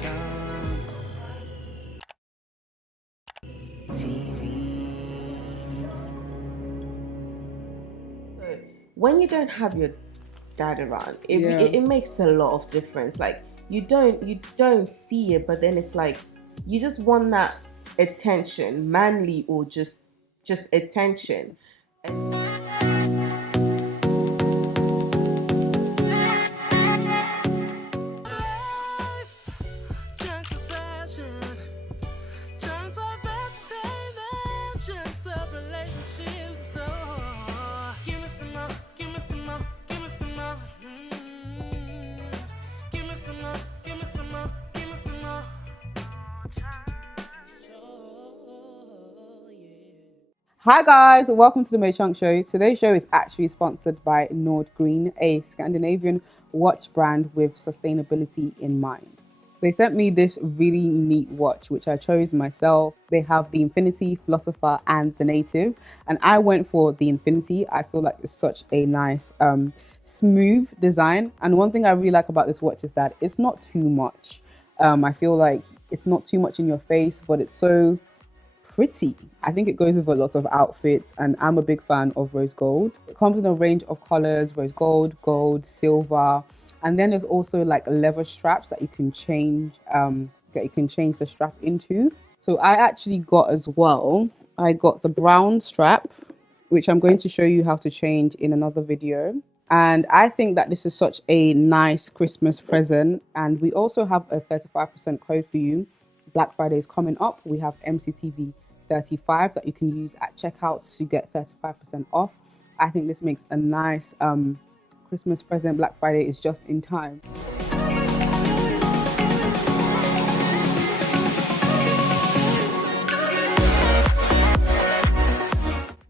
Mochunkstv. So when you don't have your dad around, Yeah. it makes a lot of difference. Like you don't see it, but then it's like you just want that attention, manly or just attention. Chunks of fashion, chunks of entertainment, chunks of relationships. So give me some more, give me some more, give me some more. Give me some more, give me some more, give me some more. Oh, yeah. Hi guys, welcome to the Mochunk Show. Today's show is actually sponsored by Nord Green, a Scandinavian watch brand with sustainability in mind. They sent me this really neat watch, which I chose myself. They have the Infinity, Philosopher, and the Native. And I went for the Infinity. I feel like it's such a nice, smooth design. And one thing I really like about this watch is that it's not too much. I feel like it's not too much in your face, but it's so pretty. I think it goes with a lot of outfits, and I'm a big fan of rose gold. It comes in a range of colors: rose gold, gold, silver, and then there's also like leather straps that you can change the strap into. So I actually got as well. I got the brown strap, which I'm going to show you how to change in another video. And I think that this is such a nice Christmas present. And we also have a 35% code for you. Black Friday is coming up. We have MCTV 35 that you can use at checkout to get 35% off. I think this makes a nice Christmas present. Black Friday is just in time.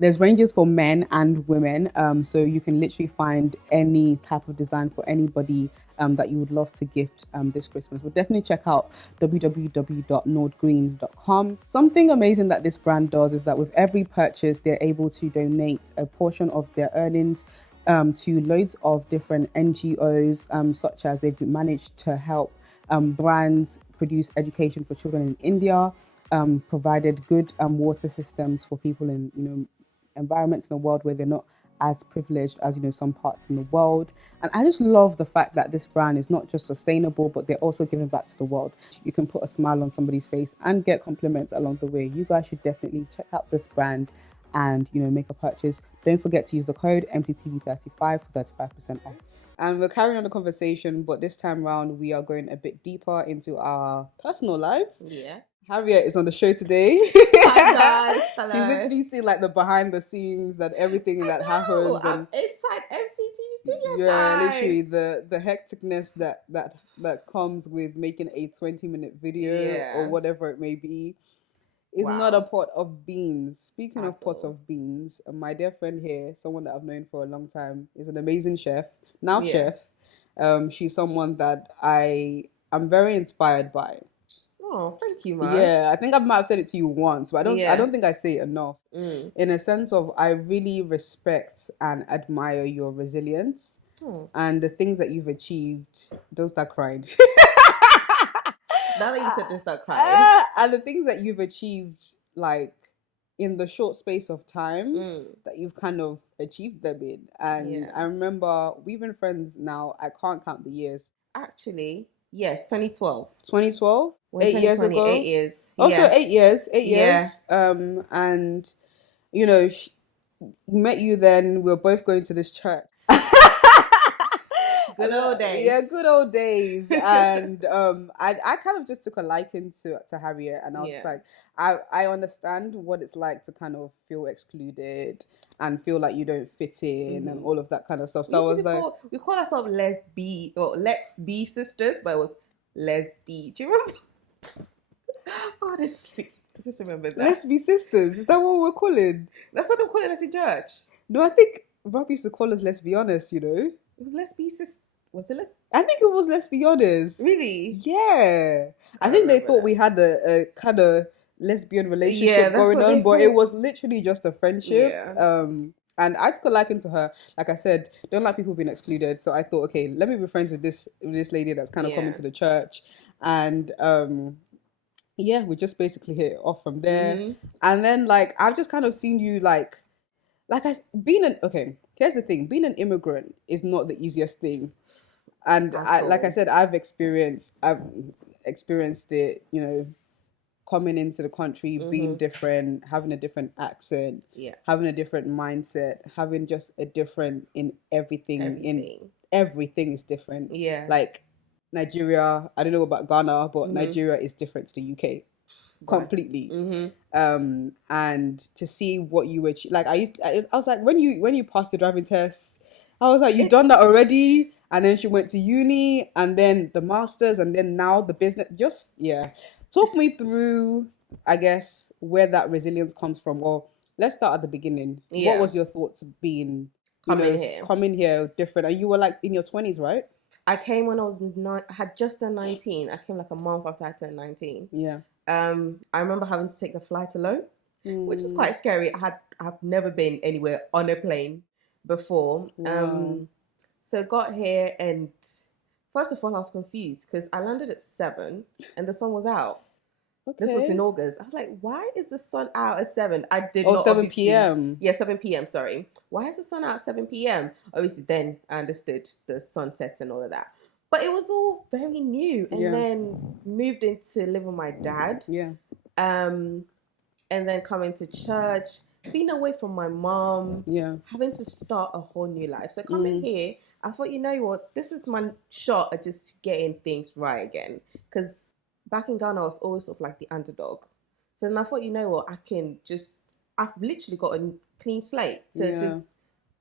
There's ranges for men and women, so you can literally find any type of design for anybody that you would love to gift this Christmas. But definitely check out www.nordgreen.com. Something amazing that this brand does is that with every purchase, they're able to donate a portion of their earnings to loads of different NGOs, such as they've managed to help brands produce education for children in India, provided good water systems for people in environments in the world where they're not as privileged as some parts in the world. And I just love the fact that this brand is not just sustainable, but they're also giving back to the world. You can put a smile on somebody's face and get compliments along the way. You guys should definitely check out this brand and make a purchase. Don't forget to use the code MTTV35 for 35% off. And we're carrying on the conversation, but this time round we are going a bit deeper into our personal lives. Yeah. Harriet is on the show today. Hi guys. Hello. She's literally seen like the behind the scenes, that everything that happens, I'm and inside MCTV studios. yeah, guys. literally the hecticness that comes with making a 20-minute video or whatever it may be. Is not a pot of beans. Speaking of pot of beans, my dear friend here, someone that I've known for a long time, is an amazing chef. Now chef. She's someone that I'm very inspired by. Oh, thank you, Mo. Yeah, I think I might have said it to you once, but I don't think I say it enough. In a sense of, I really respect and admire your resilience and the things that you've achieved. Don't start crying. Now that you said this, start crying. And the things that you've achieved, like in the short space of time that you've kind of achieved them in. And I remember we've been friends now. I can't count the years. Actually, yes, 2012. 2012? When 8 years ago? 8 years. Also, yeah. 8 years. 8 Yeah. years. And, met you then. We were both going to this church. Good old days. Yeah, good old days. And I kind of just took a liking to Harriet, and I was like, I understand what it's like to kind of feel excluded and feel like you don't fit in and all of that kind of stuff. So I was like, we call ourselves lesbi or let's be sisters, but it was lesbi. Do you remember? Honestly, I just remember that. Let's be sisters. Is that what we're calling? That's what they're calling us in church. No, I think Rob used to call us Let's Be Honest, It was let's be sisters. Was it let's? I think it was Let's Be Honest. Really? Yeah. I think they thought we had a kind of lesbian relationship going on, but it was literally just a friendship. Yeah. And I took a liking to her. Like I said, don't like people being excluded. So I thought, okay, let me be friends with this lady that's kind of coming to the church. And yeah, we just basically hit it off from there. Mm-hmm. And then like I've just kind of seen you like I being an okay. Here's the thing: being an immigrant is not the easiest thing. And At like I all. said, I've experienced it. You know, coming into the country, being different, having a different accent, Yeah. having a different mindset, having just a different in everything. In Everything. everything is different. Yeah. Like Nigeria, I don't know about Ghana, but Nigeria is different to the UK Right. completely. Mm-hmm. And to see what you were like, I was like, when you passed the driving test, I was like, you done that already? And then she went to uni, and then the masters, and then now the business. Just yeah, talk me through, I guess, where that resilience comes from. Or let's start at the beginning. What Yeah. was your thoughts being, Coming here. coming here different? And you were like in your 20s, right? I came when I was had just turned 19. I came like a month after I turned 19. Yeah. I remember having to take the flight alone, which is Mm, quite scary. I've never been anywhere on a plane before. wow. So got here, and first of all I was confused because I landed at 7 and the sun was out. This was in Okay. August. I was like, why is the sun out at 7? I did Oh, not 7 obviously. p.m. Yeah, 7 p.m. Sorry. Why is the sun out at 7 p.m.? Obviously, then I understood the sunsets and all of that. But it was all very new. And Yeah. then moved into live with my dad. Yeah. Um, and then coming to church, being away from my mom, Yeah. having to start a whole new life. So coming here, I thought, you know what, this is my shot at just getting things right again. Because back in Ghana, I was always sort of like the underdog. So then I thought, you know what, I've literally got a clean slate to Yeah. just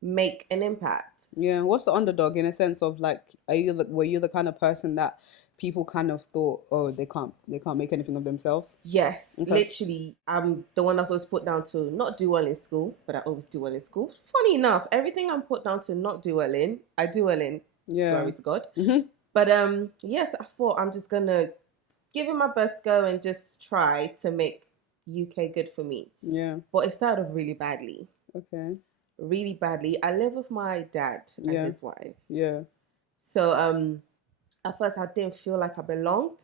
make an impact. Yeah. What's the underdog in a sense of like, were you the kind of person that people kind of thought, oh, they can't make anything of themselves? Yes, Okay. literally, I'm the one that's always put down to not do well in school, but I always do well in school. Funny enough, everything I'm put down to not do well in, I do well in. Yeah. Glory to God. Mm-hmm. But yes, I thought I'm just gonna give it my best go and just try to make UK good for me. Yeah. But it started really badly. Okay. Really badly. I live with my dad and Yeah. his wife. Yeah. So at first I didn't feel like I belonged.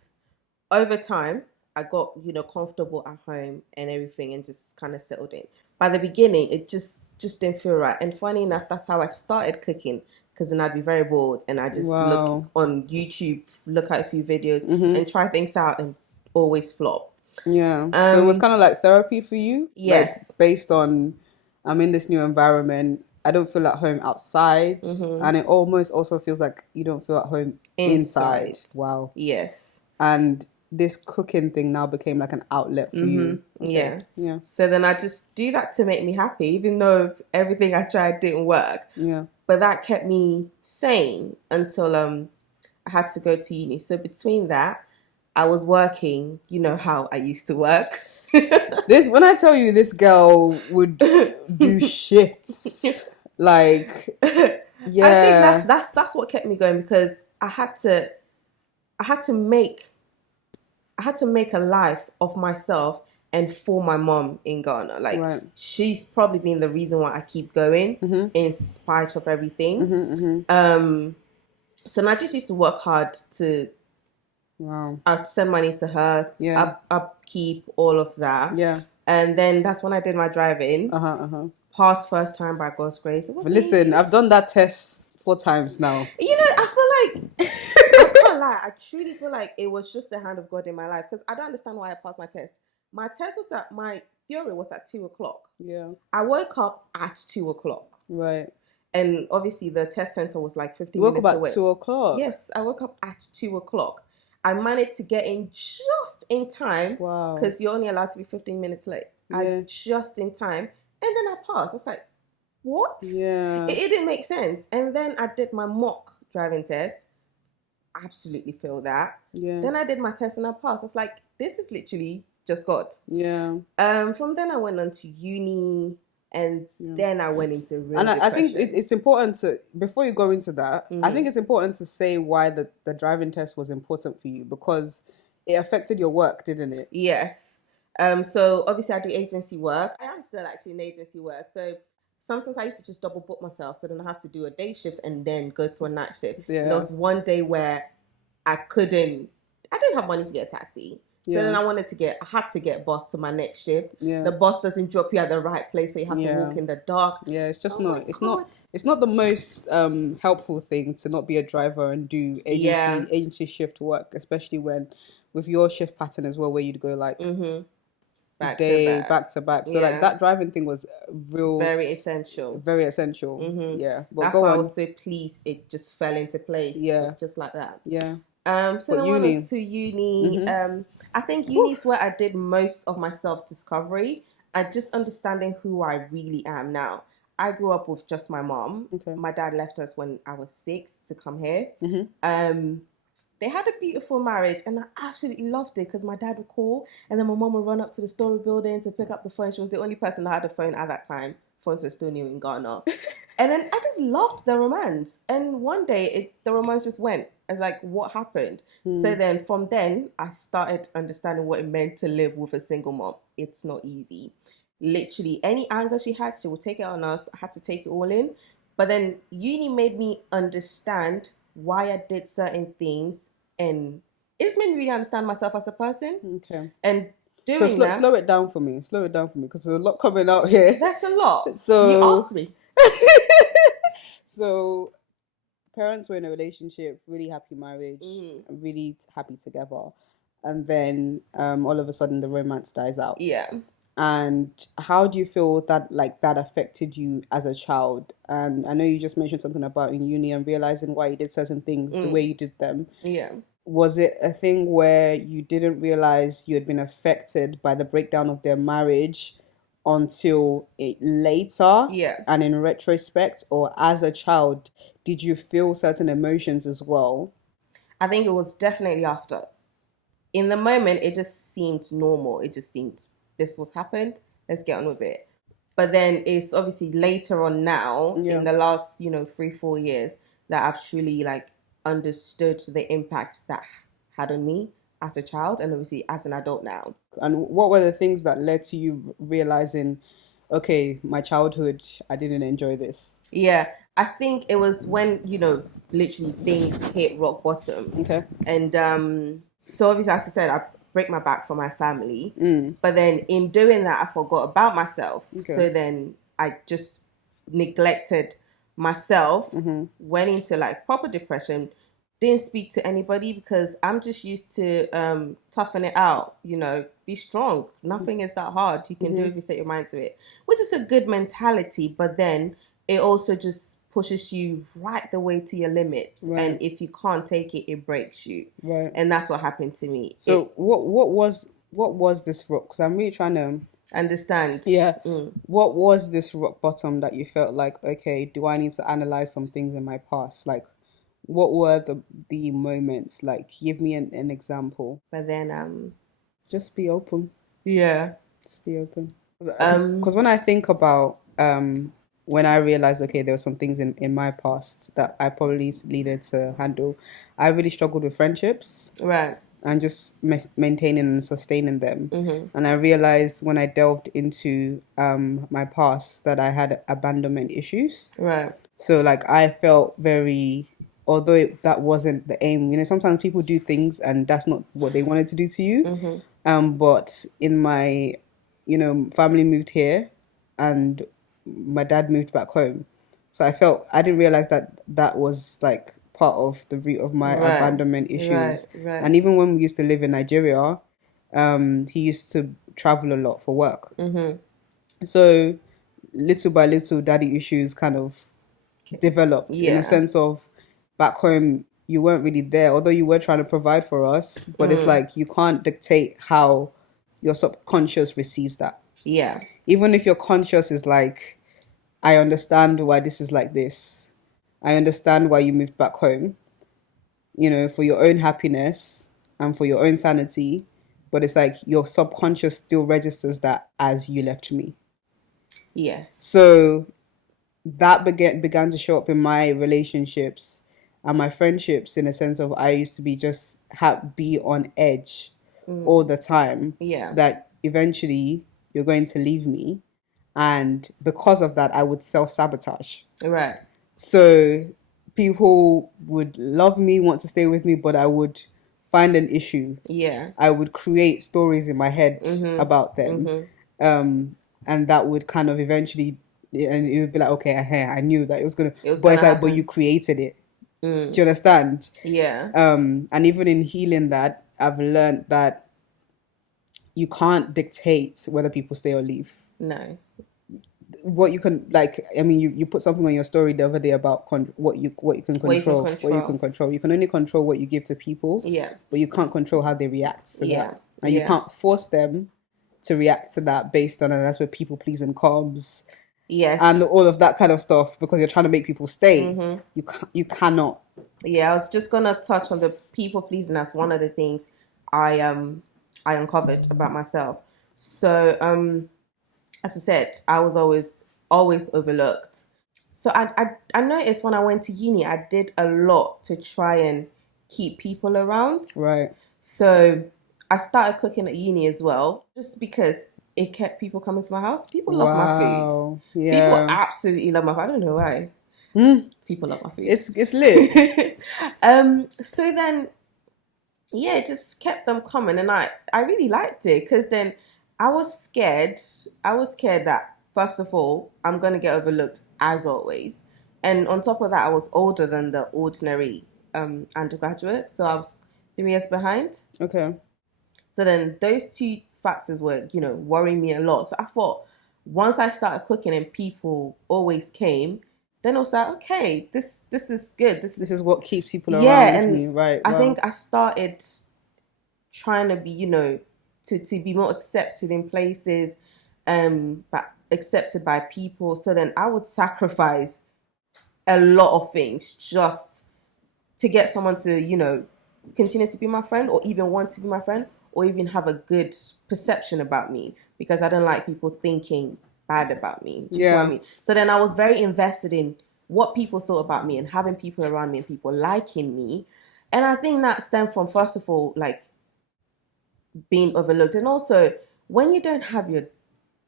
Over time, I got, comfortable at home and everything and just kind of settled in. By the beginning, it just didn't feel right. And funny enough, that's how I started cooking, because then I'd be very bored and I just look Wow. on YouTube, look at a few videos and try things out and always flop. Yeah. So it was kind of like therapy for you? Yes. Like based on, I'm in this new environment. I don't feel at home outside. And it almost also feels like you don't feel at home inside. Wow. Yes. And this cooking thing now became like an outlet for you. Okay. Yeah. Yeah. So then I just do that to make me happy, even though everything I tried didn't work. Yeah. But that kept me sane until I had to go to uni. So between that, I was working, you know how I used to work. When I tell you this girl would do shifts, like yeah. I think that's what kept me going, because I had to make a life of myself and for my mom in Ghana. Like, Right. she's probably been the reason why I keep going in spite of everything. So then I just used to work hard to Wow. I'd send money to her, Yeah. upkeep, all of that. Yeah. And then that's when I did my driving. Passed first time by God's grace. It wasn't Listen, easy. I've done that test 4 times now. I feel like I can't lie. I truly feel like it was just the hand of God in my life, because I don't understand why I passed my test. My theory was at 2:00. Yeah. I woke up at 2:00. Right. And obviously the test center was like 15 You woke minutes up at away. 2:00? Yes, I woke up at 2:00. I managed to get in just in time. Wow. Because you're only allowed to be 15 minutes late. Yeah. Just in time. And then I passed. I was like, what? Yeah. It didn't make sense. And then I did my mock driving test. Absolutely failed that. Yeah. Then I did my test and I passed. I was like, this is literally just God. Yeah. From then I went on to uni, and then I went into real And I think depression. it's important to, before you go into that, I think it's important to say why the driving test was important for you, because it affected your work, didn't it? Yes. So obviously I do agency work. I am still actually in agency work. So sometimes I used to just double book myself, so then I have to do a day shift and then go to a night shift. Yeah. There was one day where I couldn't I didn't have money to get a taxi. So then I had to get bus to my next shift. Yeah. The bus doesn't drop you at the right place, so you have to walk in the dark. Yeah, it's just Oh my God. it's not the most helpful thing to not be a driver and do agency shift work, especially when with your shift pattern as well, where you'd go like Back back to back. So like that driving thing was very essential. very essential. Yeah, but That's go why on. I was so pleased it just fell into place. Yeah, just like that. Yeah. So But then uni. went to uni. I think uni's where I did most of my self-discovery and just understanding who I really am now. I grew up with just my mom. Okay. My dad left us when I was 6 to come here. They had a beautiful marriage and I absolutely loved it because my dad would call and then my mom would run up to the story building to pick up the phone. She was the only person that had a phone at that time. Phones were still new in Ghana. And then I just loved the romance. And one day the romance just went. I was like, what happened? So then from then I started understanding what it meant to live with a single mom. It's not easy. Literally any anger she had, she would take it on us. I had to take it all in. But then uni made me understand why I did certain things, and it's made me really understand myself as a person. Okay. And doing that. Slow it down for me. Slow it down for me because there's a lot coming out here. That's a lot. So you asked me. So parents were in a relationship, really happy marriage, really happy together, and then all of a sudden the romance dies out. Yeah. And how do you feel that that affected you as a child? And I know you just mentioned something about in uni and realizing why you did certain things the way you did them. Yeah. Was it a thing where you didn't realize you had been affected by the breakdown of their marriage until later? Yeah. And in retrospect, or as a child, did you feel certain emotions as well? I think it was definitely after. In the moment, it just seemed normal. It just seemed this was happened. Let's get on with it. But then it's obviously later on now, in the last 3-4 years, that I've truly understood the impact that had on me as a child and obviously as an adult now. And what were the things that led to you realizing, okay, my childhood, I didn't enjoy this? Yeah, I think it was when literally things hit rock bottom. Okay. And so obviously, as I said, I break my back for my family. But then in doing that, I forgot about myself. Okay. So then I just neglected myself, went into proper depression, didn't speak to anybody because I'm just used to toughen it out, be strong. Nothing is that hard. You can do it if you set your mind to it, which is a good mentality. But then it also just pushes you right the way to your limits. Right. And if you can't take it, it breaks you. Right. And that's what happened to me. So what was this rock? Because I'm really trying to understand. Yeah. What was this rock bottom that you felt like, okay, do I need to analyze some things in my past? What were the moments? Give me an example. But then just be open. Yeah. Just be open. Because when I think about when I realized, okay, there were some things in my past that I probably needed to handle, I really struggled with friendships. Right. And just maintaining and sustaining them. And I realized when I delved into my past that I had abandonment issues. Right. So I felt very, although that wasn't the aim, sometimes people do things and that's not what they wanted to do to you. But in my, family moved here and my dad moved back home. So I didn't realize that was part of the root of my abandonment issues. Right. And even when we used to live in Nigeria, he used to travel a lot for work. So little by little, daddy issues kind of developed in the sense of back home, you weren't really there, although you were trying to provide for us, but it's you can't dictate how your subconscious receives that. Yeah. Even if your conscious is I understand why this is like this. I understand why you moved back home, for your own happiness and for your own sanity. But it's your subconscious still registers that as you left me. Yes. So that began to show up in my relationships and my friendships in a sense of I used to be on edge all the time. Yeah. That eventually you're going to leave me. And because of that, I would self-sabotage. Right. So people would love me, want to stay with me, but I would find an issue, Yeah. I would create stories in my head about them, and that would kind of eventually, and it would be like, okay, I knew that it was gonna. It was But gonna it's like, but happen. you created it. Do you understand? Yeah. And even in healing that, I've learned that you can't dictate whether people stay or leave. No. What you can, like, I mean, you put something on your story the other day about what you can control. What you can control. You can only control what you give to people. Yeah. But you can't control how they react to Yeah. that, and you can't force them to react to that based on, and that's where people pleasing comes. Yes. And all of that kind of stuff, because you're trying to make people stay. You cannot. Yeah, I was just gonna touch on the people pleasing as one of the things I uncovered about myself. So as I said, I was always overlooked. So I noticed when I went to uni, I did a lot to try and keep people around. Right. So I started cooking at uni as well, just because it kept people coming to my house. People love my food. Yeah. People absolutely love my food. I don't know why. People love my food. It's lit. So then, yeah, it just kept them coming, and I really liked it, because then I was scared. I was scared that, first of all, I'm gonna get overlooked as always, and on top of that, I was older than the ordinary undergraduate, so I was 3 years behind. Okay. So then those two factors were, worrying me a lot. So I thought, once I started cooking and people always came, then I was like, okay, this is good. This is what keeps people yeah, around me, right? I think I started trying to be, to be more accepted in places, but accepted by people. So then I would sacrifice a lot of things just to get someone to, continue to be my friend, or even want to be my friend, or even have a good perception about me, because I don't like people thinking bad about me. Do you see what I mean? So then I was very invested in what people thought about me, and having people around me and people liking me. And I think that stemmed from, first of all, like, being overlooked. And also, when you don't have your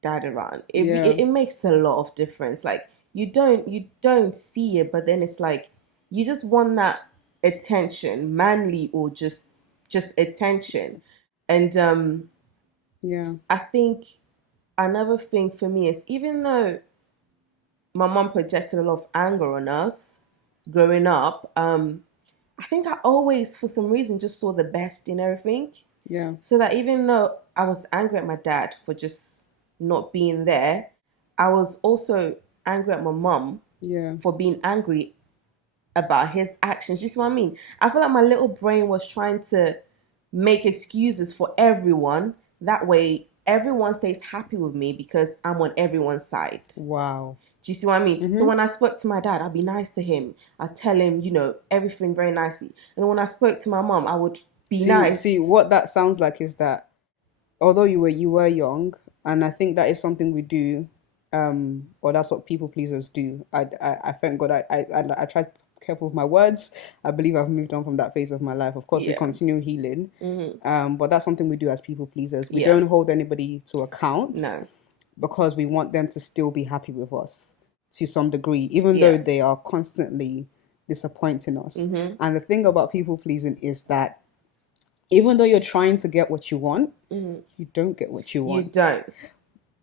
dad around, it makes a lot of difference. Like, you don't see it, but then it's like, you just want that attention, manly or just attention. And I think another thing for me is, even though my mom projected a lot of anger on us growing up, I think I always, for some reason, just saw the best in everything. Yeah. So that even though I was angry at my dad for just not being there, I was also angry at my mom for being angry about his actions. You see what I mean? I feel like my little brain was trying to make excuses for everyone. That way, everyone stays happy with me, because I'm on everyone's side. Wow. Do you see what I mean? So when I spoke to my dad, I'd be nice to him. I'd tell him, everything very nicely. And then when I spoke to my mom, I would be nice. See, what that sounds like is that, although you were young, and I think that is something we do, or that's what people pleasers do. I thank God I try to be careful with my words. I believe I've moved on from that phase of my life. Of course, we continue healing, but that's something we do as people pleasers. We don't hold anybody to account, because we want them to still be happy with us to some degree, even though they are constantly disappointing us. And the thing about people pleasing is that, even though you're trying to get what you want, you don't get what you want. You don't.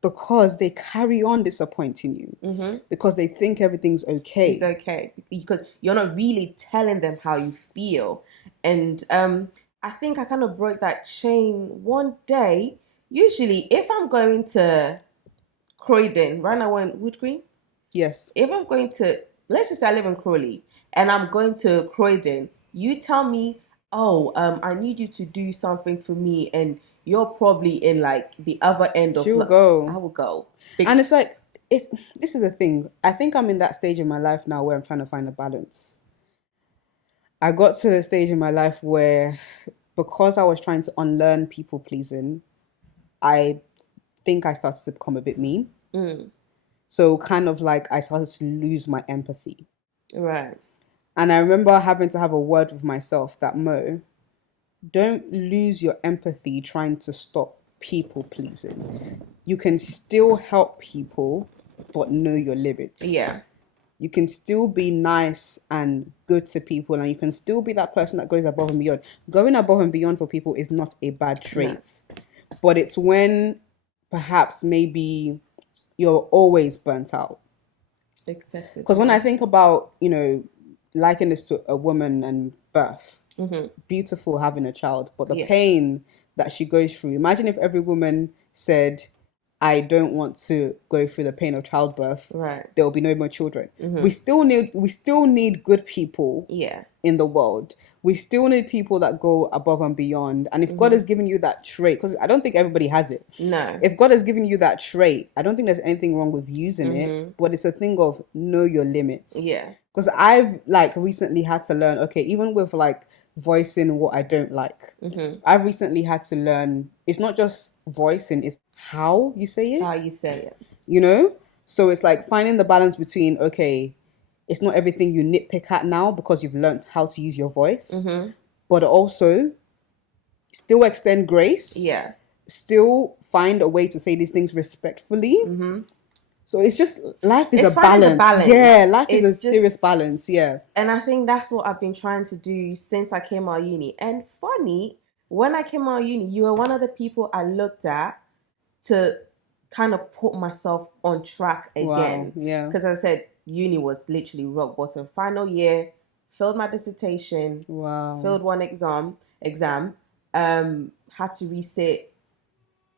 Because they carry on disappointing you. Because they think everything's okay. It's okay. Because you're not really telling them how you feel. And I think I kind of broke that chain one day. Usually, if I'm going to Croydon, right now we're in Wood Green? Yes. If I'm going to, let's just say I live in Crawley, and I'm going to Croydon, you tell me, I need you to do something for me, and you're probably in like the other end of. She'll go. I will go. And it's like, this is the thing. I think I'm in that stage in my life now where I'm trying to find a balance. I got to the stage in my life where, because I was trying to unlearn people pleasing, I think I started to become a bit mean. So kind of like I started to lose my empathy. Right. And I remember having to have a word with myself that, Mo, don't lose your empathy trying to stop people pleasing. You can still help people, but know your limits. Yeah. you can still be nice and good to people, and you can still be that person that goes above and beyond. Going above and beyond for people is not a bad trait, but it's when perhaps maybe you're always burnt out. Excessive. Because when I think about, liken this to a woman and birth, beautiful having a child, but the pain that she goes through. Imagine if every woman said, I don't want to go through the pain of childbirth. Right. There will be no more children. We still need good people in the world. We still need people that go above and beyond. And if God has given you that trait, because I don't think everybody has it. No. If God has given you that trait, I don't think there's anything wrong with using it, but it's a thing of know your limits. Yeah. Because I've recently had to learn, okay, even with voicing what I don't like, I've recently had to learn, it's not just voicing, it's how you say it. How you say it. So it's finding the balance between, okay, it's not everything you nitpick at now because you've learned how to use your voice, but also still extend grace. Yeah. Still find a way to say these things respectfully. So it's just, life is a balance. Yeah, life is a serious balance. Yeah. And I think that's what I've been trying to do since I came out of uni. And funny, when I came out of uni, you were one of the people I looked at to kind of put myself on track again. Wow, yeah. Because as I said, uni was literally rock bottom. Final year, failed my dissertation. Wow. Failed one exam. Had to resit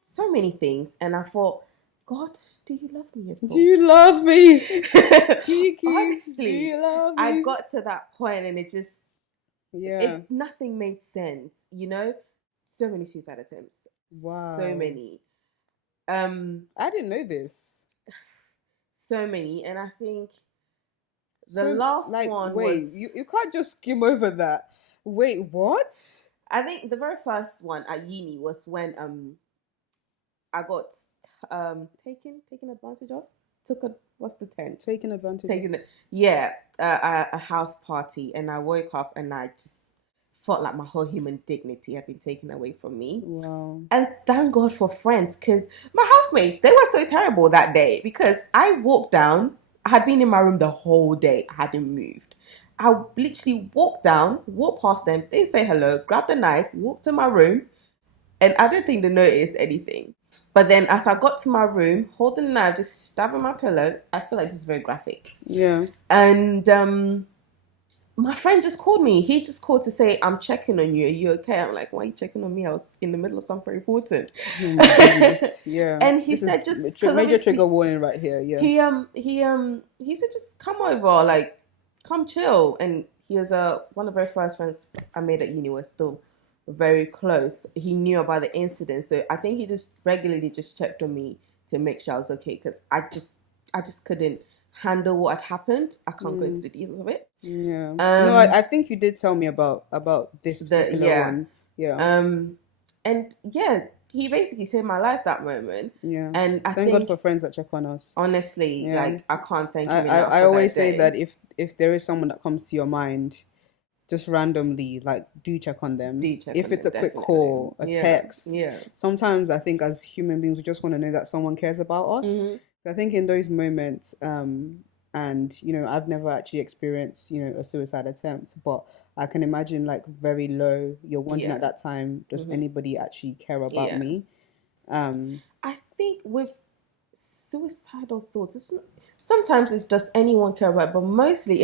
so many things. And I thought, God, do you love me at all? Do you love me? Kiki, honestly, do you love me? I got to that point and it just, nothing made sense, So many suicide attempts. Wow. So many. I didn't know this. So many. And I think the last one wait, you can't just skim over that. Wait, what? I think the very first one at uni was when I got taken advantage of. What's the term? Taken advantage of? A house party, and I woke up and I just felt like my whole human dignity had been taken away from me. Wow. And thank God for friends, because my housemates, they were so terrible that day, because I walked down, I had been in my room the whole day, I hadn't moved. I literally walked past them, they say hello, grabbed the knife, walked to my room, and I don't think they noticed anything. But then as I got to my room, holding the knife, just stabbing my pillow, I feel like this is very graphic. Yeah. And my friend just called me. He just called to say, I'm checking on you. Are you okay? I'm like, why are you checking on me? I was in the middle of something important. Oh my goodness. Yeah. And he said, just major trigger warning right here. Yeah. He said, just come over, come chill. And he was one of the very first friends I made at uni. We're still very close. He knew about the incident, so I think he just regularly just checked on me to make sure I was okay, because I just couldn't handle what had happened. I can't go into the details of it. Yeah. No, I think you did tell me about this particular one. Yeah. And yeah, he basically saved my life that moment. Yeah. And I thank think, God for friends that check on us. Honestly, I can't thank him enough. I always say that if there is someone that comes to your mind, just randomly, do check on them. If it's a quick call, a text. Yeah. Sometimes I think as human beings, we just want to know that someone cares about us. I think in those moments, and I've never actually experienced, a suicide attempt, but I can imagine very low. You're wondering at that time, does anybody actually care about me? I think with suicidal thoughts, sometimes it's just anyone care about, but mostly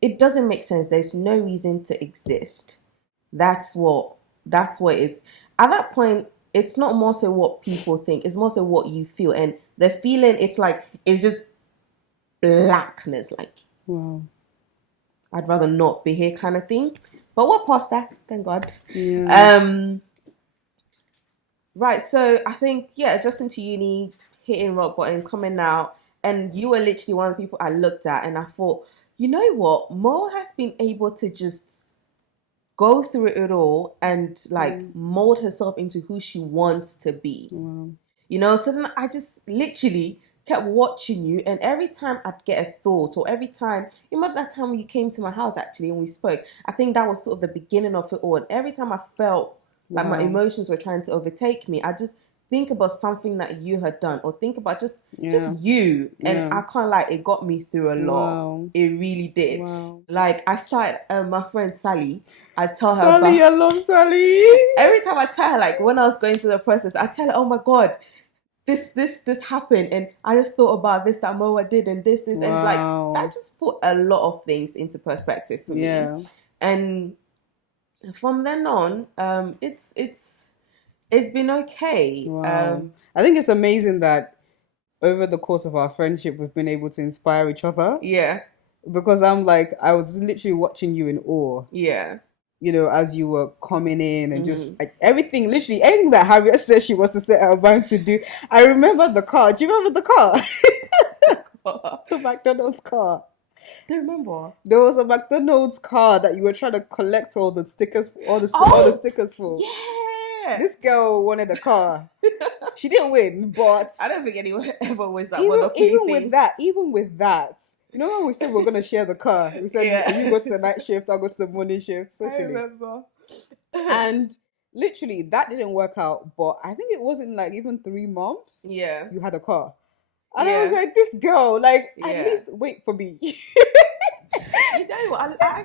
it doesn't make sense. There's no reason to exist. That's what it is. At that point, it's not more so what people think. It's more so what you feel. And the feeling, it's just blackness. Wow. I'd rather not be here kind of thing. But we're past that, thank God. Yeah. Right, so I think, just into uni, hitting rock bottom, coming out. And you were literally one of the people I looked at and I thought, you know what? Mo has been able to just go through it all and mold herself into who she wants to be. Wow. So then I just literally kept watching you, and every time I'd get a thought, or every time, you remember that time when you came to my house actually and we spoke, I think that was sort of the beginning of it all. And every time I felt like my emotions were trying to overtake me, I just think about something that you had done, or think about just you, and Yeah. I can't lie, it got me through a lot. Wow. It really did. Wow. Like, I started, my friend Sally, I tell her Sally, I about, love Sally. every time I tell her, like, when I was going through the process, I tell her, oh my God, this happened, and I just thought about this that Moa did, and this, and like, Wow. that just put a lot of things into perspective for me. Yeah. And from then on, it's been okay. Wow. I think it's amazing that over the course of our friendship, we've been able to inspire each other. Yeah. Because I'm like, I was literally watching you in awe. Yeah. You know, as you were coming in and just like, everything, literally anything that Harriet said she was to set her mind to do. I remember the car. Do you remember the car? The McDonald's car. Do you remember? There was a McDonald's car that you were trying to collect all the stickers, all the stickers for. Yeah. This girl wanted a car. She didn't win, but I don't think anyone ever was that even thing. with that, you know when we said we were gonna share the car, we said you go to the night shift, I'll go to the morning shift. So silly. I remember. And literally that didn't work out, but I think it wasn't like even 3 months. Yeah. You had a car. And I was like, this girl, like, at least wait for me. You know what? I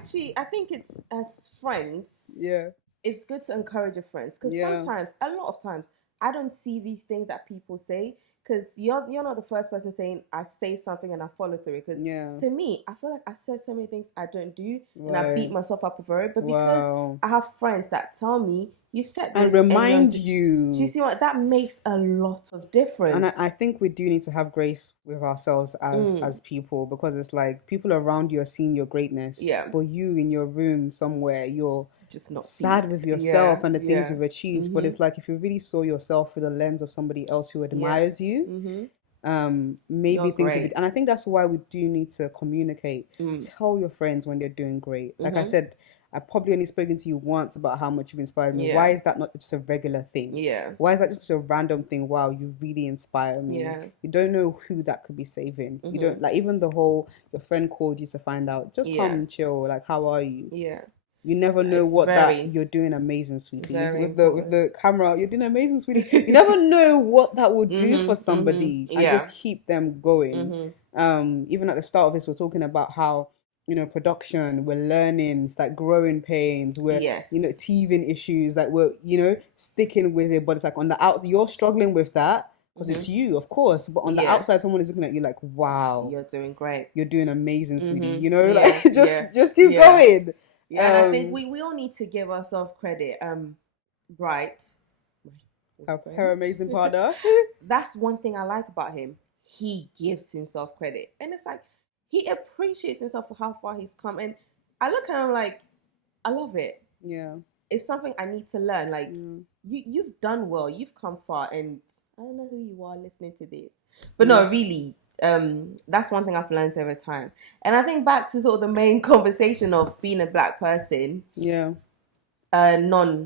think it's, as friends, it's good to encourage your friends, because sometimes, a lot of times, I don't see these things that people say, because you're not the first person saying I say something and I follow through. Because to me, I feel like I said so many things I don't do, and I beat myself up over it. But because I have friends that tell me, you said this, and remind you. Do you see what that makes? A lot of difference. And I think we do need to have grace with ourselves as people, because it's like people around you are seeing your greatness, but you in your room somewhere, you're just not sad with yourself and the things you've achieved. But it's like, if you really saw yourself through the lens of somebody else who admires you, maybe things would be. And I think that's why we do need to communicate. Tell your friends when they're doing great. Like I said, I've probably only spoken to you once about how much you've inspired me. Why is that not just a regular thing? Why is that just a random thing? Wow, you really inspire me. You don't know who that could be saving. You don't, like, even the whole, your friend called you to find out, just come and chill, like, how are you? You never know you're doing amazing, sweetie. With the camera, you're doing amazing, sweetie. You never know what that would do for somebody, and just keep them going. Even at the start of this, we're talking about how, you know, production, we're learning, it's like growing pains, we're, you know, teething issues, like we're, you know, sticking with it, but it's like on the out, you're struggling with that, because it's you, of course, but on the outside, someone is looking at you like, wow, you're doing great. You're doing amazing, sweetie. You know, like, just keep going. Yeah, and I think we all need to give ourselves credit. Right. Her amazing partner. That's one thing I like about him. He gives himself credit. And it's like, he appreciates himself for how far he's come. And I look at him like, I love it. Yeah. It's something I need to learn. Like, you've done well. You've come far. And I don't know who you are listening to this. But no, really, that's one thing I've learned over time. And I think back to sort of the main conversation of being a black person. Yeah. Like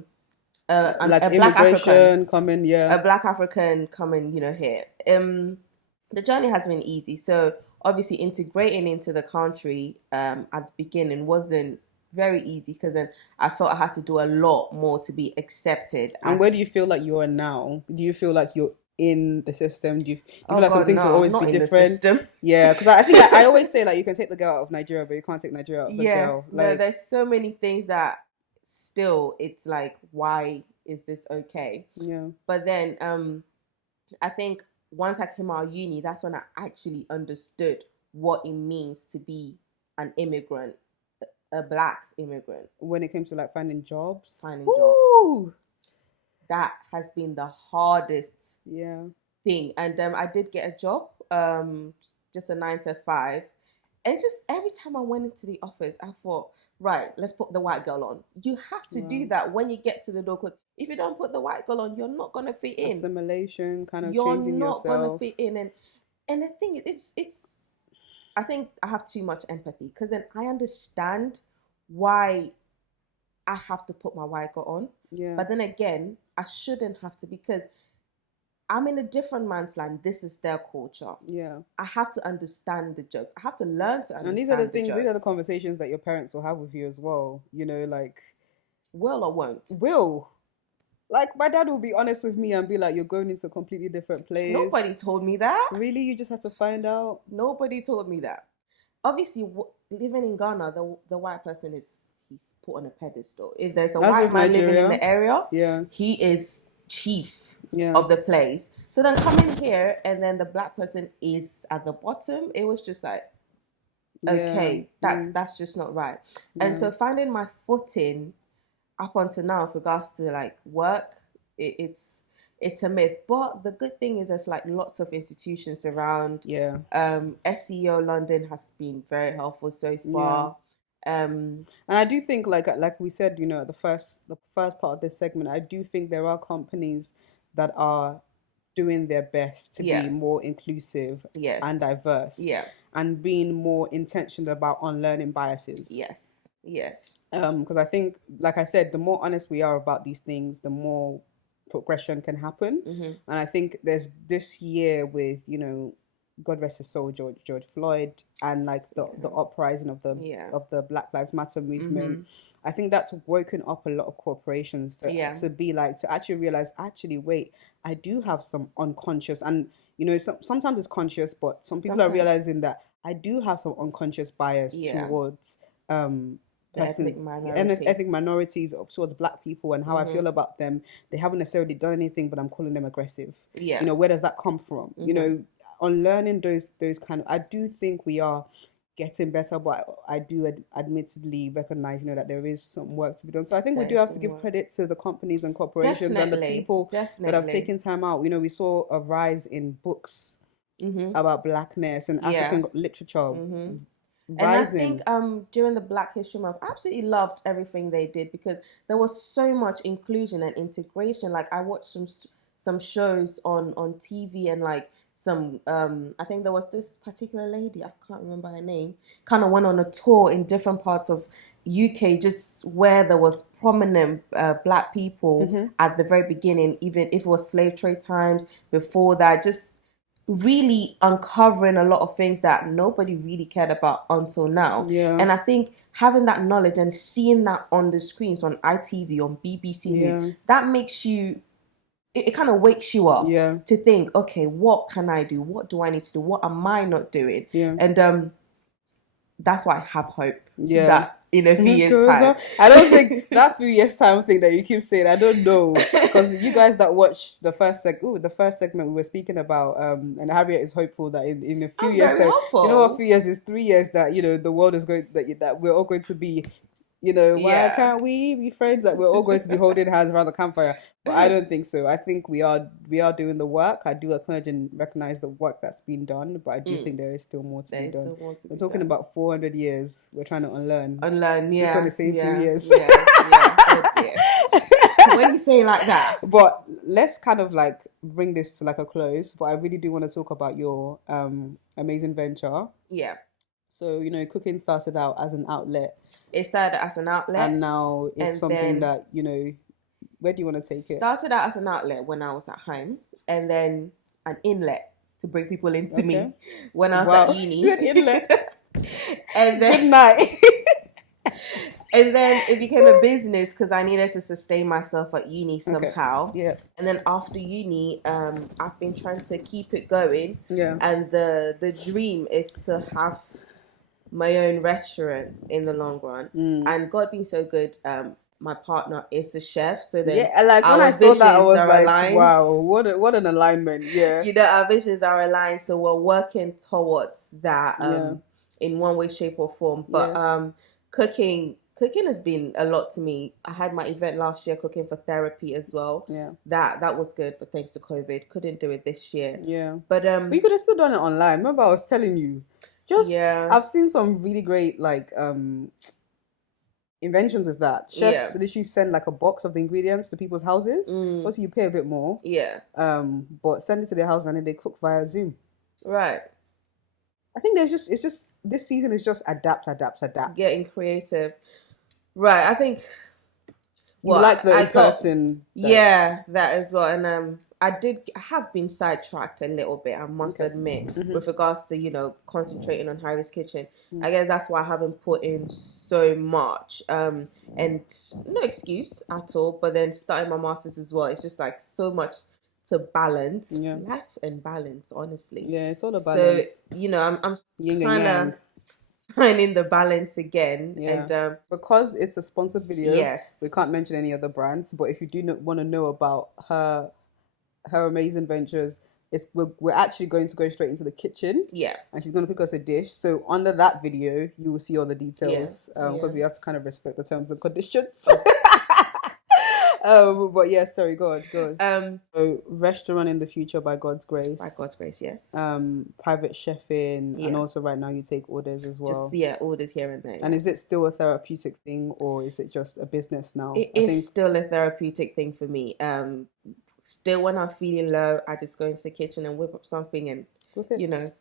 a black immigration coming, a black African coming, you know, here. The journey has been easy. So obviously integrating into the country at the beginning wasn't very easy, because then I felt I had to do a lot more to be accepted. And where do you feel like you are now? Do you feel like you're in the system? Do you feel like some things will always be different? Yeah, because I think I always say, like, you can take the girl out of Nigeria, but you can't take Nigeria out of the girl. Like, no, there's so many things that still, it's like, why is this okay? Yeah. But then I think once I came out of uni, that's when I actually understood what it means to be an immigrant, a black immigrant. When it came to like finding jobs. That has been the hardest thing. And I did get a job, just a 9 to 5. And just every time I went into the office, I thought, right, let's put the white girl on. You have to do that when you get to the door, because if you don't put the white girl on, you're not going to fit in. Assimilation, kind of changing yourself. You're not going to fit in. And the thing is, it's I think I have too much empathy, because then I understand why I have to put my white girl on. Yeah. But then again, I shouldn't have to, because I'm in a different man's land. This is their culture. Yeah. I have to understand the jokes. I have to learn to understand. And these are the things, jokes. these are the conversations that your parents will have with you as well. You know, like, will or won't. Will. Like, my dad will be honest with me and be like, you're going into a completely different place. Nobody told me that. Really? You just had to find out? Nobody told me that. Obviously, living in Ghana, the white person he's put on a pedestal. If there's a As white with man living in Nigeria. the area, Yeah. he is chief Yeah. of the place. So then coming here and then the black person is at the bottom, it was just like, okay, that's just not right. And so finding my footing up until now with regards to like work, it's a myth. But the good thing is there's like lots of institutions around. Yeah. SEO London has been very helpful so far. And I do think like we said, you know, the first part of this segment, I do think there are companies that are doing their best to be more inclusive and diverse and being more intentional about unlearning biases. Yes. Because I think, like I said, the more honest we are about these things, the more progression can happen. And I think there's this year with, you know, God rest his soul, George Floyd, and like the uprising of the Black Lives Matter movement. I think that's woken up a lot of corporations to be like, to actually realize, actually, wait, I do have some unconscious, and you know, sometimes it's conscious, but some people are realizing that I do have some unconscious bias towards ethnic minorities of towards black people and how I feel about them. They haven't necessarily done anything, but I'm calling them aggressive. You know, where does that come from? You know, on learning those kind of, I do think we are getting better, but I do admittedly recognize, you know, that there is some work to be done. So I think we do have to give credit to the companies and corporations and the people that have taken time out. You know, we saw a rise in books about blackness and African literature. And I think during the Black History Month, I absolutely loved everything they did because there was so much inclusion and integration. Like I watched some shows on TV and like some I think there was this particular lady, I can't remember her name, kind of went on a tour in different parts of UK just where there was prominent black people at the very beginning, even if it was slave trade times, before that, just really uncovering a lot of things that nobody really cared about until now. And I think having that knowledge and seeing that on the screens on ITV, on BBC News, that makes you, it kind of wakes you up to think, okay, what can I do? What do I need to do? What am I not doing? And that's why I have hope that in a few years' time. I don't think that few years' time thing that you keep saying, I don't know. Because you guys that watched the first segment we were speaking about, and Harriet is hopeful that in a few years' time, you know what, a few years is 3 years, that, you know, the world is going, that we're all going to be, you know, why can't we be friends? That we're all going to be holding hands around the campfire. But I don't think so. I think we are doing the work. I do acknowledge and recognize the work that's been done, but I do think there is still more to be done. We're talking about 400 years. We're trying to unlearn. Just on the same few years. Oh dear. When you say it like that. But let's kind of like bring this to like a close. But I really do want to talk about your amazing venture. So, you know, cooking started out as an outlet. It started as an outlet. And now it's something that, you know, where do you want to take it? Started out as an outlet when I was at home, and then an inlet to bring people into me when I was at uni. An inlet. And then, good night. And then it became a business because I needed to sustain myself at uni somehow. And then after uni, I've been trying to keep it going. And the dream is to have my own restaurant in the long run. And God being so good, my partner is the chef, so then like when I saw that, I was like, aligned. wow, what an alignment. You know, our visions are aligned, so we're working towards that in one way, shape or form. But cooking has been a lot to me. I had my event last year, cooking for therapy as well. That was good, but thanks to COVID, couldn't do it this year. But you could have still done it online. Remember I was telling you, I've seen some really great like inventions with that. Chefs literally send like a box of the ingredients to people's houses. Also, you pay a bit more. But send it to their house and then they cook via Zoom. Right. I think it's just this season is just adapt. Getting creative. Right. I think you like the in-person. That as well. And I have been sidetracked a little bit, I must admit, with regards to, concentrating on Harry's kitchen. I guess that's why I haven't put in so much. And no excuse at all, but then starting my masters as well, it's just like so much to balance. Life and balance, honestly. Yeah, it's all a balance. So, I'm Yin and kind yang. of finding the balance again. Yeah. And because it's a sponsored video, yes, we can't mention any other brands. But if you do want to know about her amazing ventures, we're actually going to go straight into the kitchen. Yeah. And she's going to cook us a dish. So under that video, you will see all the details because we have to kind of respect the terms and conditions. But yeah, sorry, go on. So restaurant in the future by God's grace. By God's grace, yes. Private chefing, and also right now you take orders as well. Just orders here and there. And is it still a therapeutic thing, or is it just a business now? It is still a therapeutic thing for me. Still, when I'm feeling low, I just go into the kitchen and whip up something, and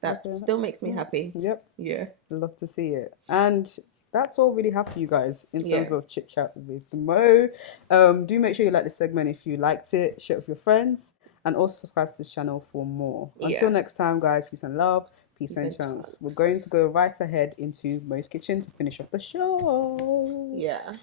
that still makes me happy. Yep. Yeah. Love to see it. And that's all we really have for you guys in terms of Chit Chat with Mo. Do make sure you like the segment if you liked it, share it with your friends, and also subscribe to this channel for more. Until next time, guys, peace and love, peace and chance. We're going to go right ahead into Mo's kitchen to finish off the show. Yeah.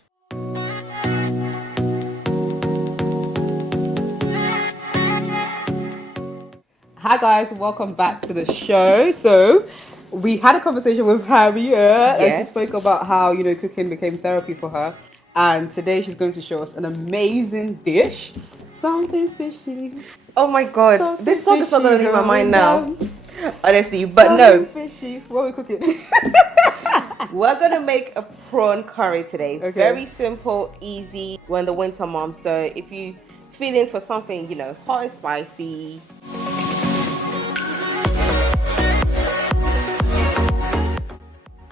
Hi guys, welcome back to the show. So we had a conversation with Harriet and she spoke about how cooking became therapy for her, and today she's going to show us an amazing dish, something fishy. Oh my god, Something this song is not going to leave my mind now, down. honestly. But no, fishy. What are we cooking? we're going to make a prawn curry today. Okay. Very simple, easy. We're in the winter, mom, so if you feeling for something hot and spicy,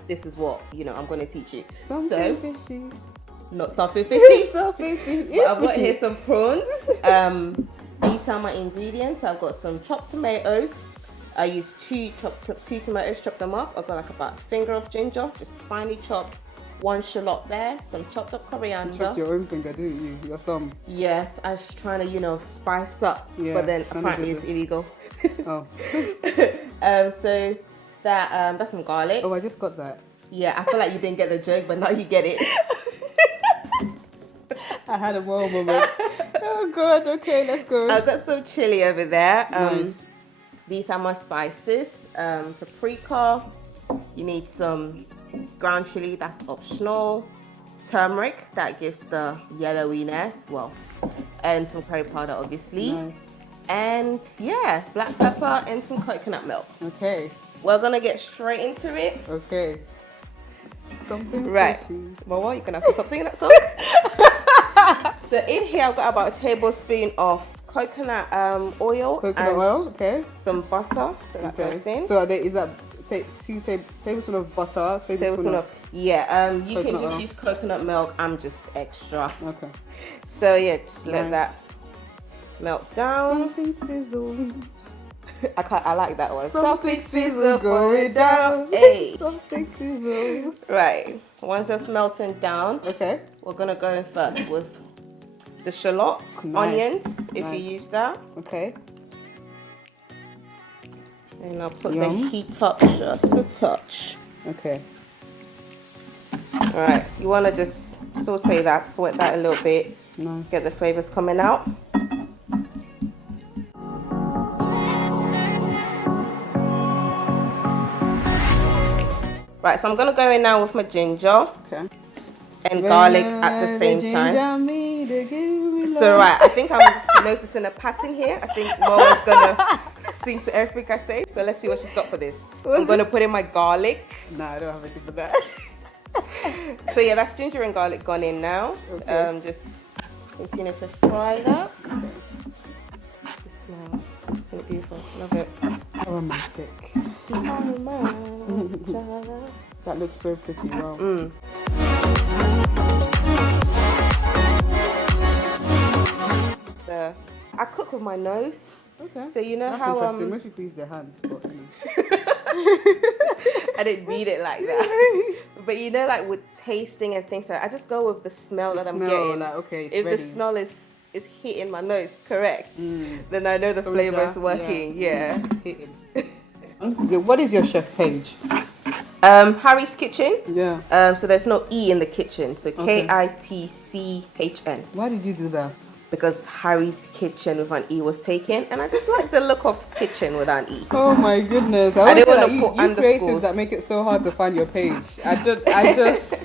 this is what I'm going to teach you. Something fishy. Not something fishy. Something fishy. I've got here some prawns. These are my ingredients. I've got some chopped tomatoes. I used two tomatoes, chopped them up. I've got like about a finger of ginger, just finely chopped. 1 shallot there. Some chopped up coriander. You chopped your own finger, didn't you? Your thumb. Yes, I was trying to spice up, but then apparently it's illegal. Oh. So that's some garlic. Oh, I just got that. Yeah, I feel like you didn't get the joke, but now you get it. I had a wow moment. Oh god, okay, let's go. I've got some chili over there. Nice. These are my spices. Paprika. You need some ground chili, that's optional. Turmeric, that gives the yellowiness. Well, and some curry powder, obviously. Nice. And yeah, black pepper and some coconut milk. Okay. We're gonna get straight into it. Okay. Something Right. fishy. Well, what, you're gonna have to stop singing that song. So in here I've got about a tablespoon of coconut oil. Coconut and oil, okay. some butter. So that goes in. So is that 2 tablespoons of butter, tablespoon of... Yeah, you can coconut just oil. use coconut milk. I'm just extra. Okay. So yeah, just let Nice. that melt down. Something sizzle. I like that one. Something sizzle going down. Hey. Something sizzle. Right. Once that's melting down, Okay. we're gonna go in first with the shallots, Nice. onions, if Nice. you use that. Okay. And I'll put Yum. the heat up just a touch. Okay. Alright, you wanna just saute that, sweat that a little bit, Nice. get the flavors coming out. Right, so I'm gonna go in now with my ginger Okay. and garlic at the same time. So right, I think I'm noticing a pattern here. I think Mo is gonna sing to everything I say. So let's see what she's got for this. I'm gonna put in my garlic. Nah, I don't have anything for that. So yeah, that's ginger and garlic gone in now. Okay. Just continue to fry that. The smell, isn't it beautiful? Love it. Aromatic. That looks so pretty. Wow. I cook with my nose. Okay. So you know That's how interesting. Most people use their hands, but I didn't need it like that. But like with tasting and things like that, I just go with the smell that I'm getting. Like, okay, it's if ready. the smell is is hitting my nose correct, then I know the Oja, flavor is working. Yeah. Hitting. Okay, what is your chef page? Harry's Kitchen. Yeah. So there's no E in the kitchen. So Okay. KITCHN. Why did you do that? Because Harry's Kitchen with an E was taken, and I just like the look of kitchen with an E. Oh my goodness! I I always didn't feel wanna like put you creatives underscores. that make it so hard to find your page. I just,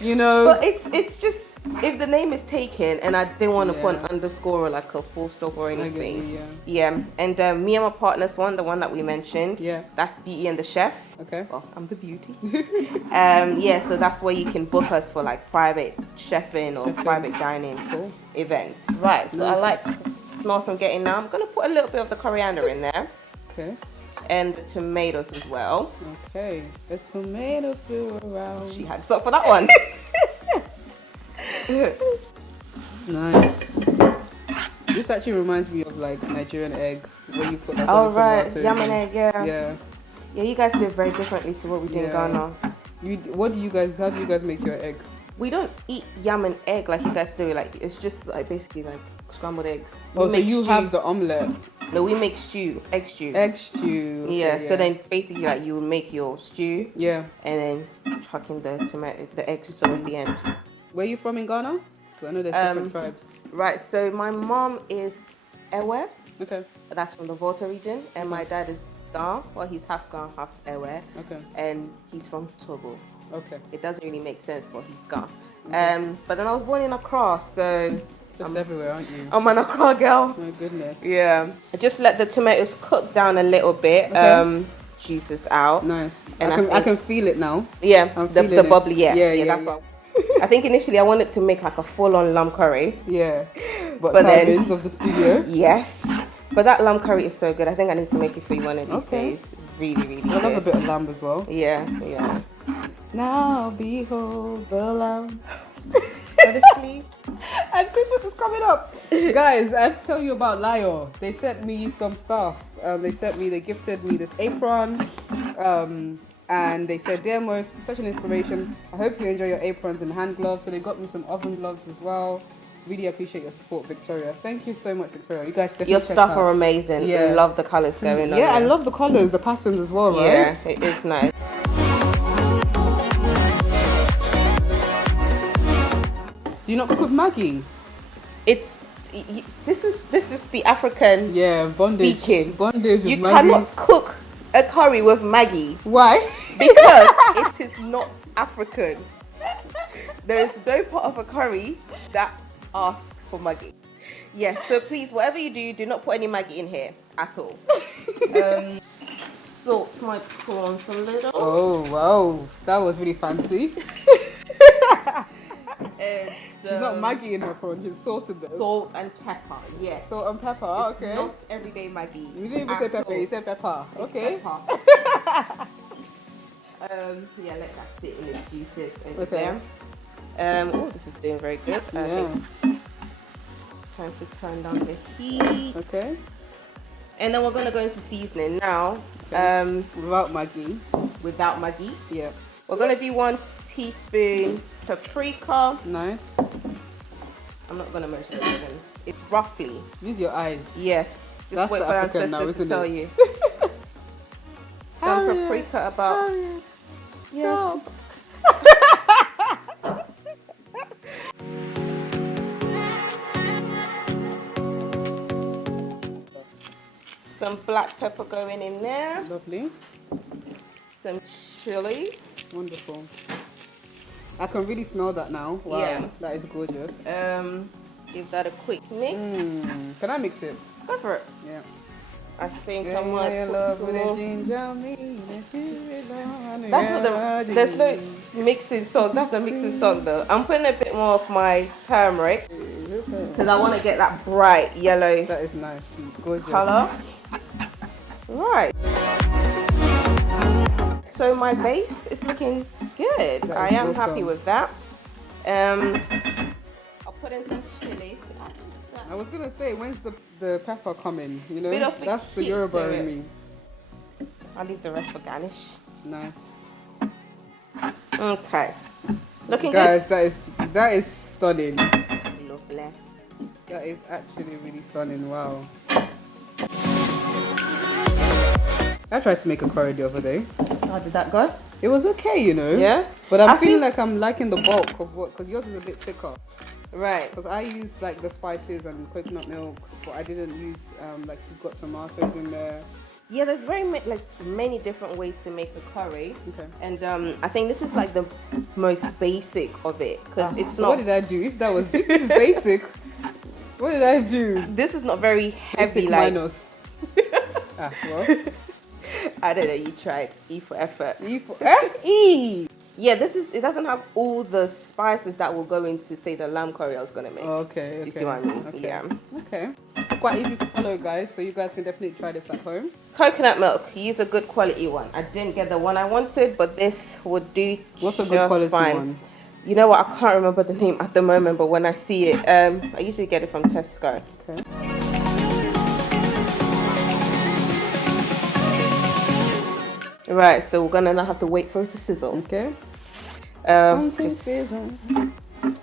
you know. But it's just, if the name is taken and I didn't want to put an underscore or like a full stop or I get anything. you, Yeah. And me and my partner's one, the one that we mentioned. Yeah. That's Beauty and the Chef. Okay. Well, I'm the beauty. Yeah, so that's where you can book us for like private chefing or private dining events. Right. So I like smells I'm getting now. I'm gonna put a little bit of the coriander in there. Okay. And the tomatoes as well. Okay. The tomato flew around. She had to up for that one. Nice. This actually reminds me of like Nigerian egg, where you put like Oh all the right, tomatoes yam in. and egg, yeah. Yeah. Yeah, you guys do it very differently to what we do in Yeah. Ghana. How do you guys make your egg? We don't eat yam and egg like you guys do. Like it's just like basically like scrambled eggs. Oh, We so make you stew. have the omelette. No, we make stew, egg stew. Egg stew. Okay, Yeah, so then basically like you make your stew Yeah. and then chuck in the tomato, the eggs towards the end. Where are you from in Ghana? So I know there's different tribes. Right, so my mom is Ewe, Okay. that's from the Volta region, and my dad is Ga. Well, he's half Ga, half Ewe, Okay. and he's from Togo. Okay. It doesn't really make sense, but he's Ga. But then I was born in Accra, so Just everywhere, aren't you? I'm an Accra girl. My goodness. Yeah. I just let the tomatoes cook down a little bit. Okay. Juice this out. Nice. And I can feel it now. Yeah, I'm the feeling it. bubbly, yeah. Yeah, that's yeah. what. I think initially I wanted to make like a full-on lamb curry. Yeah. But then- timings of the studio. Yes. But that lamb curry is so good. I think I need to make it for you one of these Okay. days. Really, really I love a good. bit of lamb as well. Yeah, yeah. Now behold the lamb. Honestly. And Christmas is coming up. Guys, I have to tell you about Lio. They sent me some stuff. They gifted me this apron. And they said, dear Mo, it's such an inspiration. I hope you enjoy your aprons and hand gloves. So they got me some oven gloves as well. Really appreciate your support, Victoria. Thank you so much, Victoria. You guys definitely Your check stuff out. are amazing. Yeah. I love the colours going on. Yeah, I there. love the colours, the patterns as well, right? Yeah, it is nice. Do you not cook with Maggie? This is the African Yeah, bondage. speaking. Bondage with You Maggie. cannot cook a curry with Maggie Why? because it is not African. There is no part of a curry that asks for Maggie. Yes, so please, whatever you do not put any Maggie in here at all. Salt my prawns a little. Oh, wow. That was really fancy. And, She's not Maggie in her prawns, she's salted them. Salt and pepper, yes. Salt and pepper, It's okay. not everyday Maggie. You didn't even say at pepper, all. you said pepper. It's Okay. pepper. Yeah, let that sit in its juices over Okay. there. Oh, this is doing very good. I Yeah. think it's time to turn down the heat. Okay. And then we're gonna go into seasoning now. Without Maggie. Without Maggie, Yeah. we're gonna do 1 teaspoon paprika. Nice. I'm not gonna measure it again. It's roughly, Use your eyes. yes. Just That's wait the for African ancestors now, to isn't tell it? you. Some Harriet, paprika about. Harriet, Yes. Some black pepper going in there. Lovely. Some chili. Wonderful. I can really smell that now. Wow. Yeah. That is gorgeous. Give that a quick mix. Can I mix it? Go for it. Yeah. I think I Girl, might you put love some when it more. ginger me, and you belong That's not to the. There's no mixing salt. That's the mixing salt though. I'm putting a bit more of my turmeric because I want to get that bright yellow That is nice. Gorgeous. color. Right. So my base is looking good. That I is am happy awesome. with that. I'll put in some chili. I was gonna say, when's the pepper coming? You Bit know, of that's the heat Yoruba to in it. me. I'll leave the rest for garnish. Nice. Okay. Looking Guys, that is stunning. good. Lovely. That is actually really stunning. Wow. I tried to make a curry the other day. How did that go? It was okay, you know. Yeah. But I'm I feeling think- like I'm liking the bulk of what, because yours is a bit thicker. Right. Because I used like the spices and coconut milk, but I didn't use like you've got tomatoes in there. Yeah, there's many different ways to make a curry. Okay. And I think this is like the most basic of it because it's So not. what did I do? If that was this is basic, what did I do? This is not very heavy. Basic Like minus. Well. I don't know. You tried. E for effort. E for E. Yeah, it doesn't have all the spices that will go into, say, the lamb curry I was gonna make. Okay. You see what I mean? Okay. Yeah. Okay. It's quite easy to follow, guys. So you guys can definitely try this at home. Coconut milk. Use a good quality one. I didn't get the one I wanted, but this would do. What's a good just quality fine. one? You know what? I can't remember the name at the moment, but when I see it, I usually get it from Tesco. Okay. Right, so we're gonna now have to wait for it to sizzle. Okay. Just sizzle.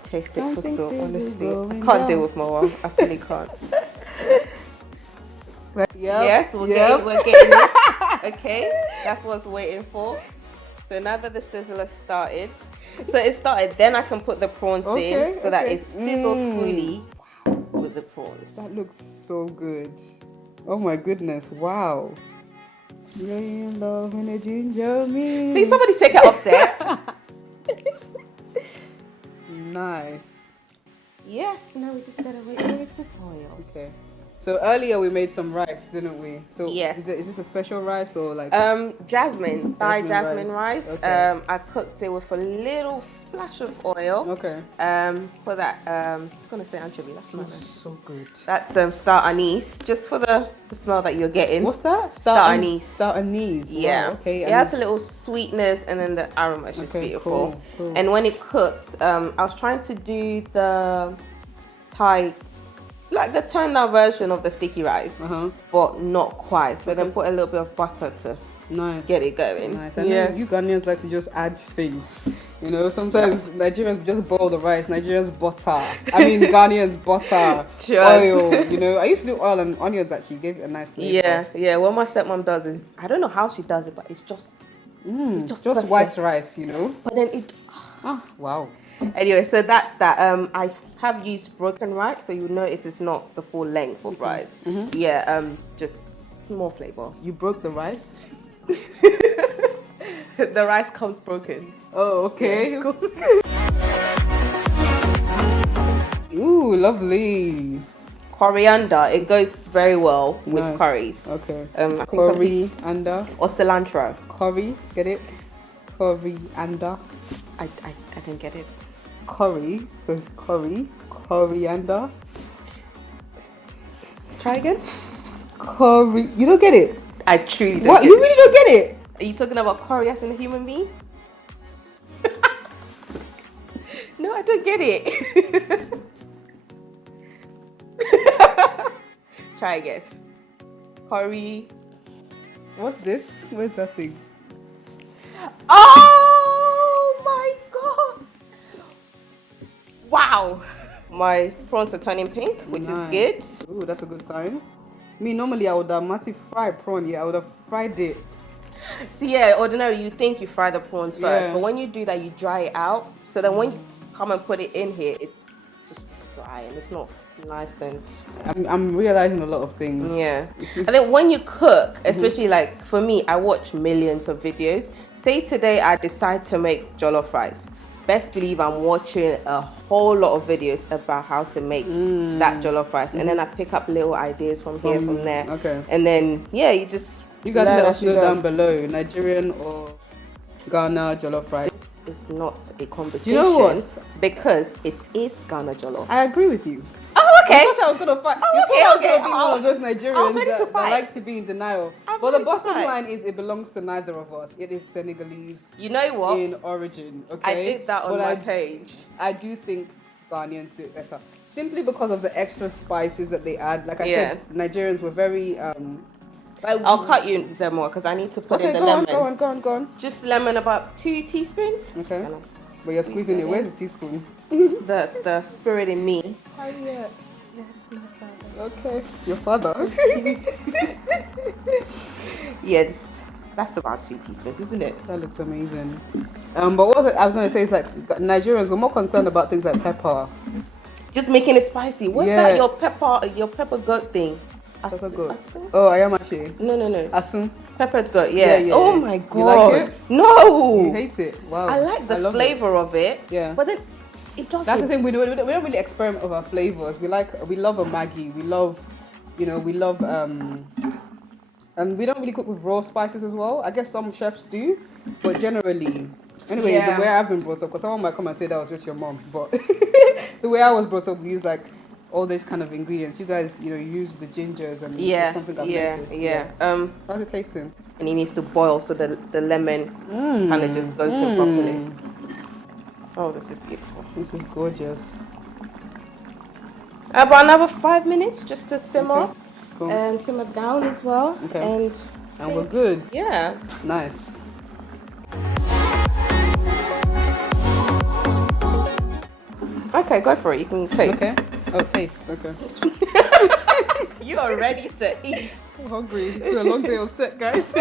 taste it for Something sure. sizzle Honestly, I going can't deal down. with Moa. I really can't. Yep. Yes, we're Yep. getting it. Okay, that's what's waiting for. So now that the sizzler started, then I can put the prawns Okay, in so that okay. it sizzles fully with the prawns. That looks so good. Oh my goodness! Wow. You're in love when it ginger me. Please, somebody take it off set. Nice. Yes, now we just gotta wait for it to boil. Okay. So earlier we made some rice, didn't we? So Yes. is this a special rice or like? Jasmine, Thai Jasmine jasmine rice. rice. Okay. I cooked it with a little splash of oil. Okay. For that, I was gonna say anchovy. That's not Looks so good. That's star anise, just for the smell that you're getting. What's that? Star anise. Star anise. Yeah. Wow, okay. It has a little sweetness, and then the aroma is just Okay, beautiful. cool. And when it cooked, I was trying to do the Thai, like the turned down version of the sticky rice, but not quite. So then put a little bit of butter to Nice. get it going. Nice. I know you Ghanaians like to just add things. You know, sometimes Nigerians just boil the rice. Nigerians butter. I mean, Ghanaians butter, Sure. oil. You know, I used to do oil and onions. Actually, gave it a nice flavor. Yeah. What my stepmom does is, I don't know how she does it, but it's just Just perfect. white rice. You know. But then it. Ah, wow. Anyway, so that's that. I have used broken rice, so you notice it's not the full length of rice. Yeah. Just more flavor. You broke the rice. The rice comes broken. Oh, okay. Yeah, it's cool. Ooh, lovely. Coriander, it goes very well with Nice. curries. Okay. I think Coriander. or cilantro. Curry. Get it? Coriander. I didn't get it. Curry. Because curry. Coriander. Try again. Curry. You don't get it? I truly don't What? get You it. really don't get it? Are you talking about curry as in a human being? No, I don't get it. Try again. Curry. What's this? Where's that thing? Oh my god! Wow! My prawns are turning pink, which is good. Ooh, that's a good sign. Me, normally I would have fry prawn. Yeah, I would have fried it. So yeah, ordinarily you think you fry the prawns first, Yeah. but when you do that, you dry it out. So then when you come and put it in here, it's just dry and it's not nice and I'm realizing a lot of things. yeah. It's And then when you cook, especially like for me, I watch millions of videos. Say today I decide to make jollof rice. Best believe I'm watching a whole lot of videos about how to make that jollof rice, and then I pick up little ideas from here, from there. Okay. And then yeah, you just You guys learn let as us you know go. down below, Nigerian or Ghana jollof rice. It's not a conversation. You know what? Because it is Ghana jollof. I agree with you. Oh, okay. I thought I was gonna fight. Oh, You okay, thought I was okay. gonna be one of those I was Nigerians ready to that fight. like to be in denial. I'm But the ready to bottom fight. line is it belongs to neither of us. It is Senegalese You know what? in origin. Okay. I did that on But my page. I do think Ghanaians do it better. Simply because of the extra spices that they add. Like I Yeah. said, Nigerians were very I'll cut you them more because I need to put okay, in the go on, lemon. go on. Just lemon, about 2 teaspoons. Okay. Just gonna But you're squeeze squeezing it. in. Where's the teaspoon? The spirit in me. Harriet, Yes, my father. Okay, your father. Yes, that's about 2 teaspoons, isn't it? That looks amazing. But what was it I was going to say is like Nigerians were more concerned about things like pepper. Just making it spicy. What's Yeah. that? Your pepper goat thing? Pepper goat. Asun? Oh, I am actually. No. Asun. Peppered goat. Yeah. Yeah. Oh my god. You like it? No. You hate it? Wow. I like the love flavor of it. Yeah. But then it doesn't. That's the thing. We don't really experiment with our flavors. We love a Maggi. We love, and we don't really cook with raw spices as well. I guess some chefs do, but generally, anyway, Yeah. the way I've been brought up, because someone might come and say that was just your mom, but the way I was brought up, we use like all these kind of ingredients. You guys, you use the gingers and something like Yeah. How's it tasting? And it needs to boil so the lemon kind of just goes in properly. Oh, this is beautiful. This is gorgeous. About another 5 minutes just to simmer. Okay. Cool. And simmer down as well. Okay. And we're good. Yeah. Nice. Okay, go for it. You can taste. Okay. Oh, taste. Okay. You are ready to eat. I'm hungry. It's been a long day on set, guys.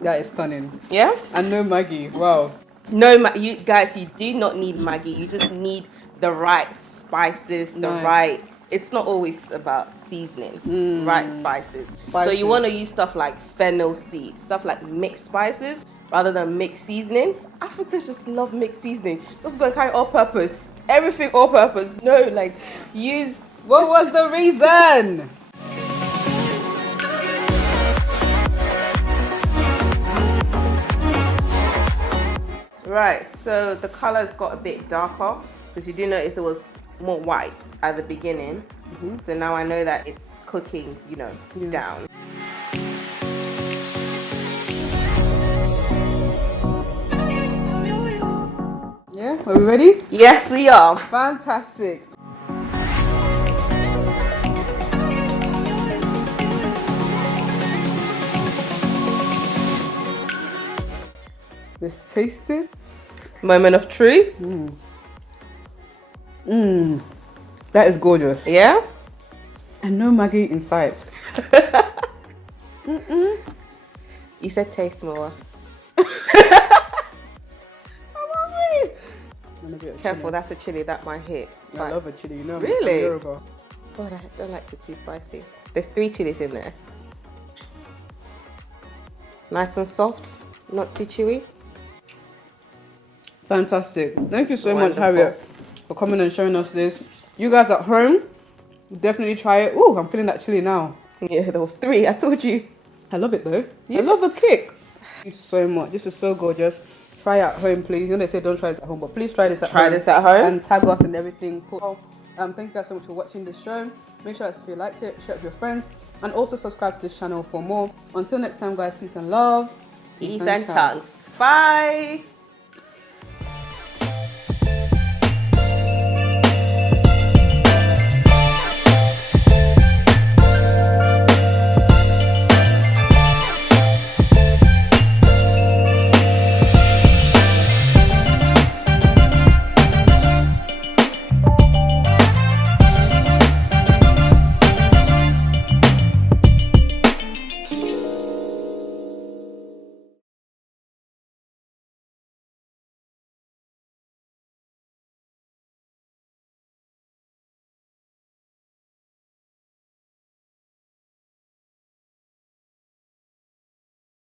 That is stunning. Yeah? And no Maggi. Wow. No, you guys, you do not need Maggi. You just need the right spices, Nice. right. It's not always about seasoning. Right spices. So you want to use stuff like fennel seed, stuff like mixed spices rather than mixed seasoning. Africans just love mixed seasoning. Just go and carry all purpose. Everything all purpose. No, like use. What was the reason? Right, so the color's got a bit darker because you do notice it was more white at the beginning. So now I know that it's cooking, down. Yeah, are we ready? Yes, we are. Fantastic. Let's taste it. Moment of truth. That is gorgeous. Yeah? And no Maggi in sight. You said taste more. Careful, that's a chili that might hit. I love a chili, Really? Yoruba. God, I don't like it too spicy. There's 3 chilies in there. Nice and soft, not too chewy. Fantastic. Thank you so much, Wonderful. Harriet, for coming and showing us this. You guys at home, definitely try it. Ooh, I'm feeling that chili now. Yeah, there was 3, I told you. I love it though. Yeah. I love the kick. Thank you so much. This is so gorgeous. Try it at home, please. They say don't try this at home, but please try this at home. Try this at home. And tag us and everything. Thank you guys so much for watching this show. Make sure if you liked it, share it with your friends. And also subscribe to this channel for more. Until next time, guys, peace and love. Peace and chunks. Bye.